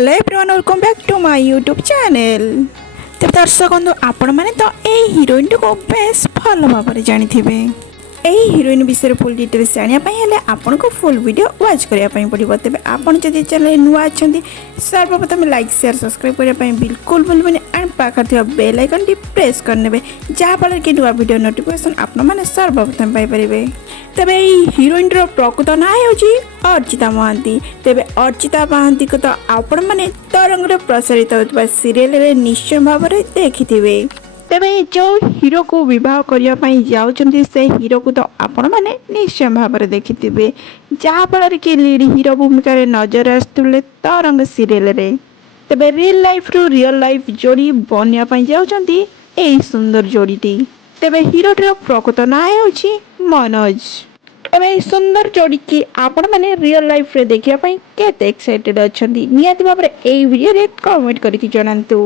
Hello everyone welcome back to my YouTube channel. तो दर्शक बंधु आपण मैंने तो यही हिरोइन को बेस भल भाव में जानी यही हिरोइन विषय फुल डिटेल्स जानापी आपन को फुल वीडियो वाच करने पड़ो। तेज आपड़ जब चैनल नुआ अच्छा सर्वप्रथम लाइक शेयर सब्सक्राइब करने बिल्कुल भूलबे एंड पाखे बेल आइकन टी प्रेस करने जहाँफल कि नुआ वीडियो नोटिफिकेशन आपने सर्वप्रथम पाइपर। तेरे हिरोइन प्रकृत ना हो अर्चिता महांती। तेरे अर्चिता महांती को तो आपण मैंने तरंग प्रसारित होता सीरियल निश्चय भाव में देखिथे। तेरे जो हीरो को विवाह करने जाऊँच से हीरो को तो आपण मैंने निश्चय भाव में देखिथे, जहाँफल कि लीड हीरो भूमिका नजर आसुले तरंग सीरियल रे। तेरे रियल लाइफ रु रियल लाइफ जोड़ी बनवाई जाऊँच यही सुंदर जोड़ीटी। तेरे हीरोटर प्रकृत ना हो मनोज। तेरे सुंदर जोड़ी की आपण मैंने रियल लाइफ रे देखापी केते एक्साइटेड अच्छा निहाती भाव में यही वीडियो कमेंट करके जनातु।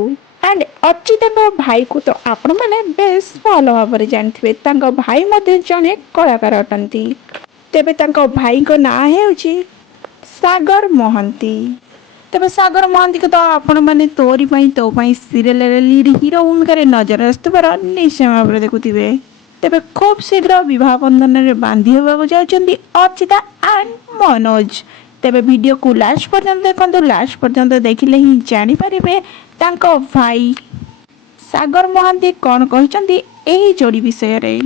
एंड अर्चिता भाई को तो आपण मैंने बेस भल भाव में जानते भाई मध्य जड़े कलाकार अटंती। तेबे भाई को ना हो सागर महांती। तेबे सागर महांती को तो आपण मैंने तोरी तो सीरियल लीड हीरो भूमिका नजर आसुबार निश्चय भाव में देखुवे। तेबे खूब शीघ्र विवाह बंधन में बांधी होगा जाउछंती अर्चिता एंड मनोज। तेबे वीडियो को लास्ट पर्यंत देखो, लास्ट पर्यंत देखिले ही जानी पारिबे तांको भाई सागर महांती कौन कहते यही जोड़ी विषय रे।